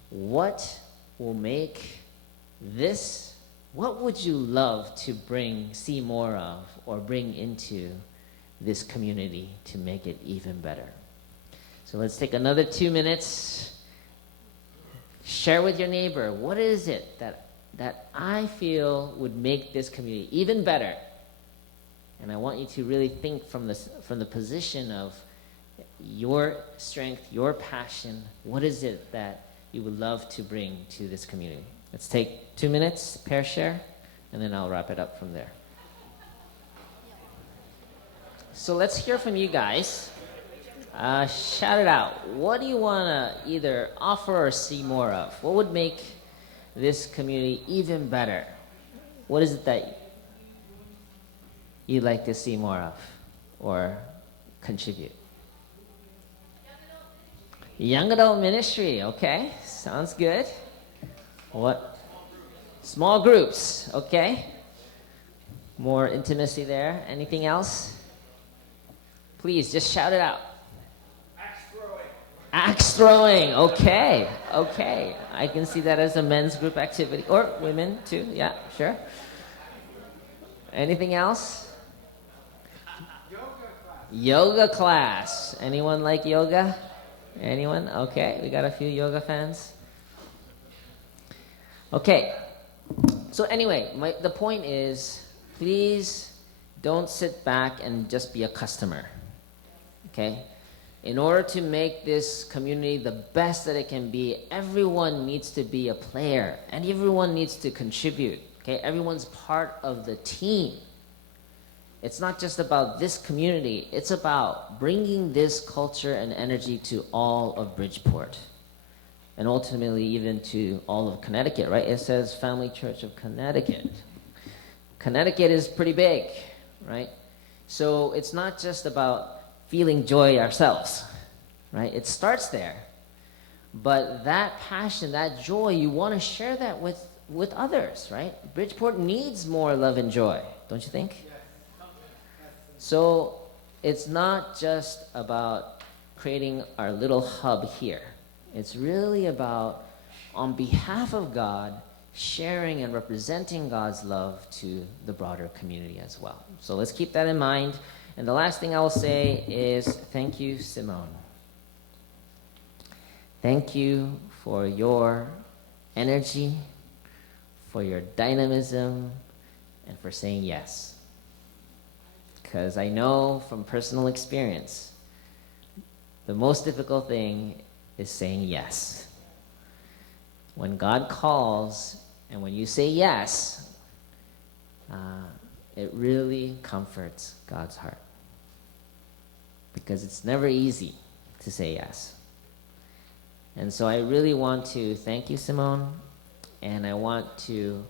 what will make this, what would you love to see more of, or bring into this community to make it even better? So let's take another 2 minutes. Share with your neighbor, what is it that I feel would make this community even better? And I want you to really think from the position of your strength, your passion. What is it that you would love to bring to this community? Let's take 2 minutes, pair share, and then I'll wrap it up from there. So let's hear from you guys. Shout it out. What do you want to either offer or see more of? What would make this community even better? What is it that you'd like to see more of or contribute? Young adult ministry, okay. Sounds good. What? Small groups, okay. More intimacy there. Anything else? Please, just shout it out. Axe throwing. Okay. Okay. I can see that as a men's group activity. Or women too. Yeah, sure. Anything else? Yoga class. Anyone like yoga? Anyone? Okay. We got a few yoga fans. Okay. So anyway, the point is, please don't sit back and just be a customer. Okay? In order to make this community the best that it can be, everyone needs to be a player and everyone needs to contribute. Okay? Everyone's part of the team. It's not just about this community, it's about bringing this culture and energy to all of Bridgeport. And ultimately even to all of Connecticut, right? It says Family Church of Connecticut. Connecticut is pretty big, right? So it's not just about feeling joy ourselves, right? It starts there. But that passion, that joy, you want to share that with others, right? Bridgeport needs more love and joy, don't you think? So it's not just about creating our little hub here. It's really about, on behalf of God, sharing and representing God's love to the broader community as well. So let's keep that in mind. And the last thing I will say is thank you, Simone. Thank you for your energy, for your dynamism, and for saying yes. Because I know from personal experience, the most difficult thing is saying yes. When God calls and when you say yes, it really comforts God's heart. Because it's never easy to say yes. And so I really want to thank you, Simone, and I want to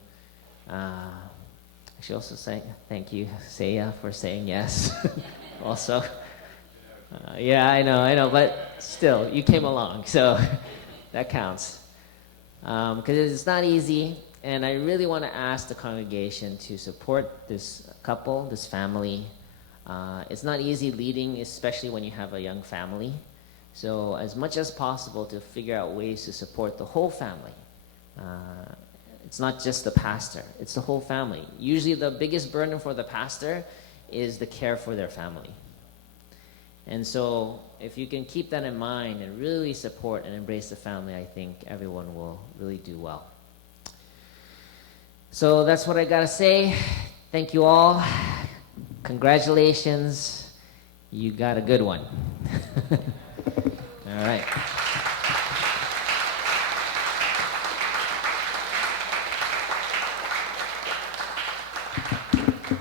actually also say thank you, Seiya, for saying yes also. Yeah, I know, but still, you came along, so that counts. Because it's not easy, and I really want to ask the congregation to support this couple, this family. It's not easy leading, especially when you have a young family. So as much as possible to figure out ways to support the whole family. It's not just the pastor, it's the whole family. Usually the biggest burden for the pastor is the care for their family. And so if you can keep that in mind and really support and embrace the family, I think everyone will really do well. So that's what I got to say. Thank you all. Congratulations. You got a good one. All right.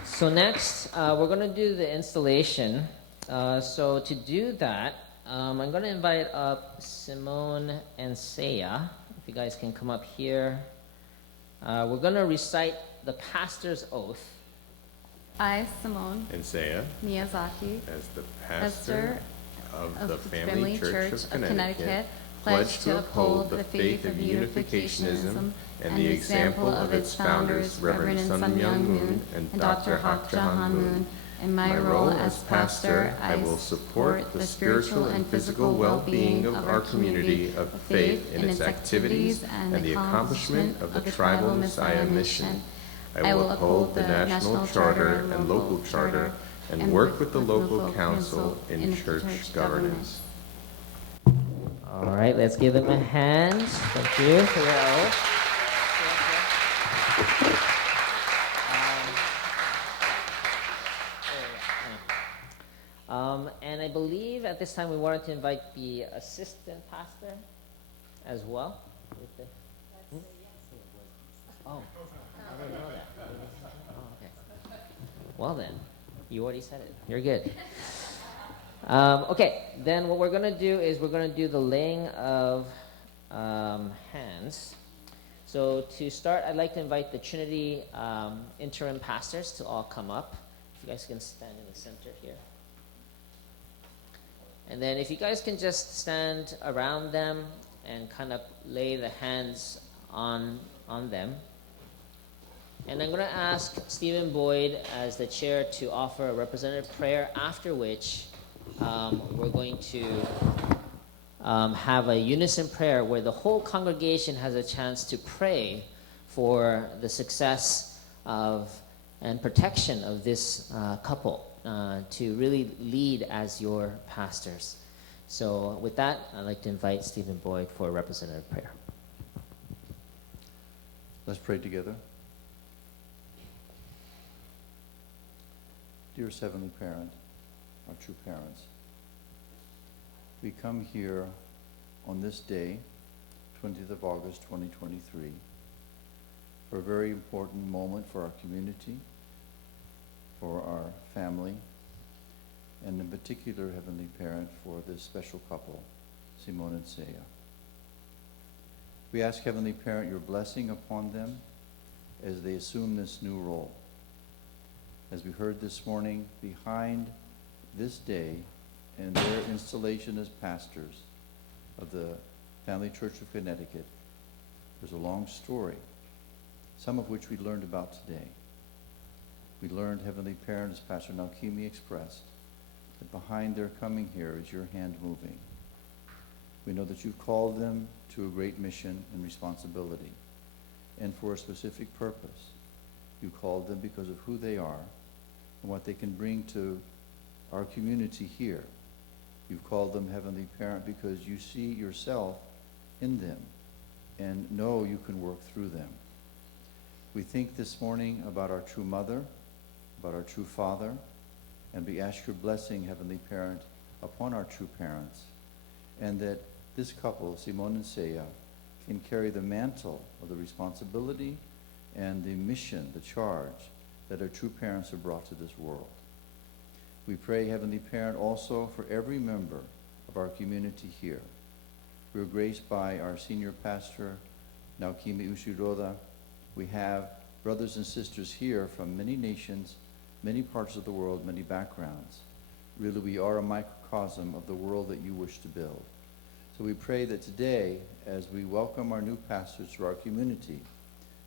So next, we're going to do the installation. So to do that, I'm going to invite up Simone and Seiya. If you guys can come up here. We're going to recite the pastor's oath. I, Simone And Seiya, Miyazaki, as the pastor of the Family Church of Connecticut, pledge to uphold the faith of Unificationism and the example of its founders, Reverend Sun Myung Moon and Dr. Hak Jahan Moon. In my role as pastor, I will support the spiritual and physical well-being of our community of faith in its activities and the accomplishment of the Tribal Messiah mission. I will uphold the national charter and local charter and work with the local council in church governance. All right, let's give them a hand. Thank you for their oath. And I believe at this time we wanted to invite the assistant pastor as well. Oh, I didn't know that. Oh, okay. Well then, you already said it. You're good. Okay, then what we're going to do is we're going to do the laying of hands. So to start, I'd like to invite the Trinity interim pastors to all come up. If you guys can stand in the center here. And then if you guys can just stand around them and kind of lay the hands on them. And I'm going to ask Stephen Boyd as the chair to offer a representative prayer, after which we're going to have a unison prayer where the whole congregation has a chance to pray for the success of and protection of this couple to really lead as your pastors. So with that, I'd like to invite Stephen Boyd for a representative prayer. Let's pray together. Dearest Heavenly Parent, our true parents, we come here on this day, 20th of August, 2023, for a very important moment for our community, for our family, and in particular, Heavenly Parent, for this special couple, Simone and Seiya. We ask, Heavenly Parent, your blessing upon them as they assume this new role. As we heard this morning, behind this day and their installation as pastors of the Family Church of Connecticut, there's a long story, some of which we learned about today. We learned, Heavenly Parent, as Pastor Naokimi expressed, that behind their coming here is your hand moving. We know that you've called them to a great mission and responsibility, and for a specific purpose. You called them because of who they are and what they can bring to our community here. You've called them, Heavenly Parent, because you see yourself in them and know you can work through them. We think this morning about our true mother, about our true father, and we ask your blessing, Heavenly Parent, upon our true parents, and that this couple, Simone and Seiya, can carry the mantle of the responsibility and the mission, the charge that our true parents have brought to this world. We pray, Heavenly Parent, also for every member of our community here. We are graced by our senior pastor, Naokimi Ushiroda. We have brothers and sisters here from many nations, many parts of the world, many backgrounds. Really, we are a microcosm of the world that you wish to build. So we pray that today, as we welcome our new pastors to our community,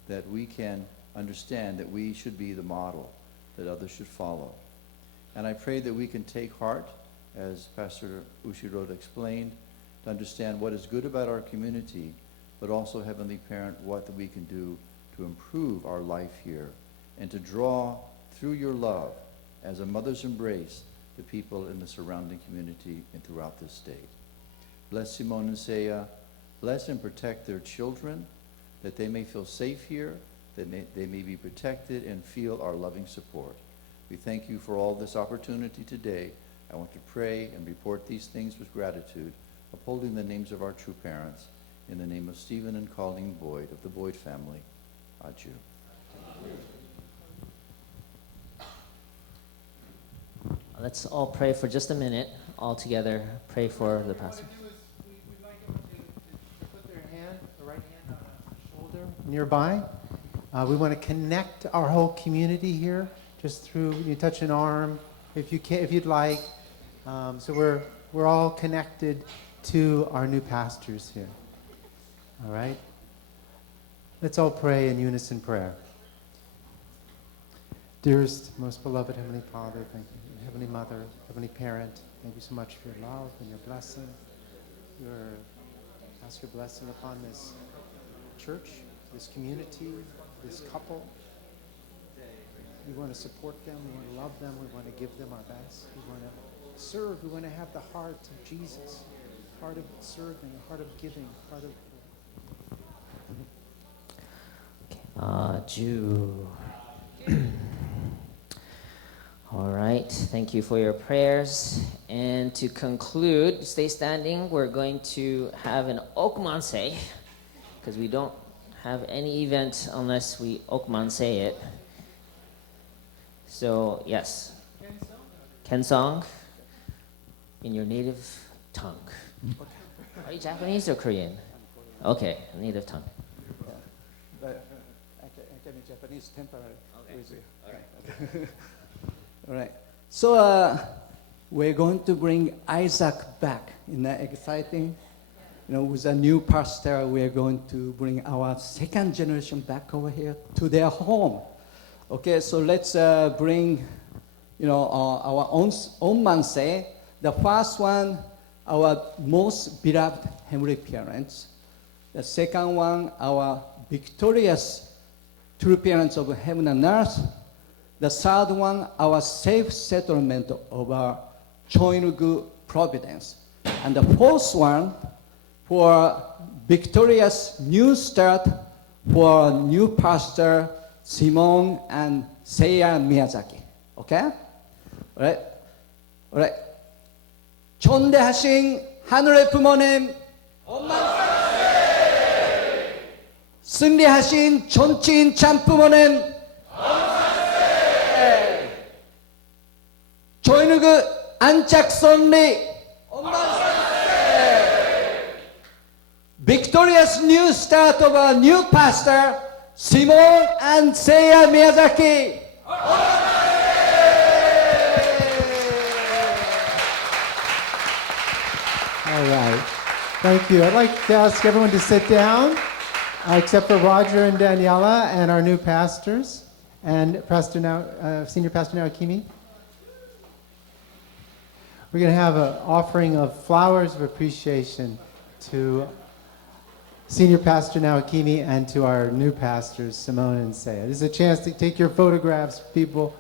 that we can understand that we should be the model that others should follow. And I pray that we can take heart, as Pastor Ushiroda explained, to understand what is good about our community, but also, Heavenly Parent, what we can do to improve our life here and to draw through your love, as a mother's embrace, the people in the surrounding community and throughout this state. Bless Simone and Seiya. Bless and protect their children, that they may feel safe here, that they may be protected and feel our loving support. We thank you for all this opportunity today. I want to pray and report these things with gratitude, upholding the names of our true parents, in the name of Stephen and Colleen Boyd of the Boyd family. Adieu. Let's all pray for just a minute, all together. Pray for the pastor. We'd like them to put their hand, the right hand on a shoulder nearby. We want to connect our whole community here, just through, you touch an arm, if you can, if you'd like. So we're all connected to our new pastors here. All right? Let's all pray in unison prayer. Dearest, most beloved Heavenly Father, thank you. Heavenly Mother, Heavenly Parent, thank you so much for your love and your blessing. Ask your blessing upon this church, this community, this couple. We want to support them, we want to love them, we want to give them our best. We want to serve, we want to have the heart of Jesus, heart of serving, heart of giving, heart of... Jew. All right, thank you for your prayers. And to conclude, stay standing. We're going to have an okmansei, because we don't have any event unless we okmansei it. So, yes. Kensong in your native tongue. Are you Japanese or Korean? Okay, native tongue. I can be Japanese temporary. Okay. All right. So we're going to bring Isaac back. Isn't that exciting? You know, with a new pastor, we're going to bring our second generation back over here to their home. Okay, so let's bring, our own mansei. The first one, our most beloved heavenly parents. The second one, our victorious true parents of heaven and earth. The third one, our safe settlement of our Choinugu providence. And the fourth one, for victorious new start for new pastor Simone and Seiya Miyazaki. Okay? Alright? Alright. 존대하신 하늘의 부모님, 엄마 승리하신 존치인 참부모님, 저희는 그 안착선리, victorious new start of a new pastor, Simone and Seiya Miyazaki. All right. Thank you. I'd like to ask everyone to sit down, except for Roger and Daniela and our new pastors, and Senior Pastor Naokimi. We're going to have an offering of flowers of appreciation to Senior Pastor Naokimi and to our new pastors, Simone and Seiya. This is a chance to take your photographs, people.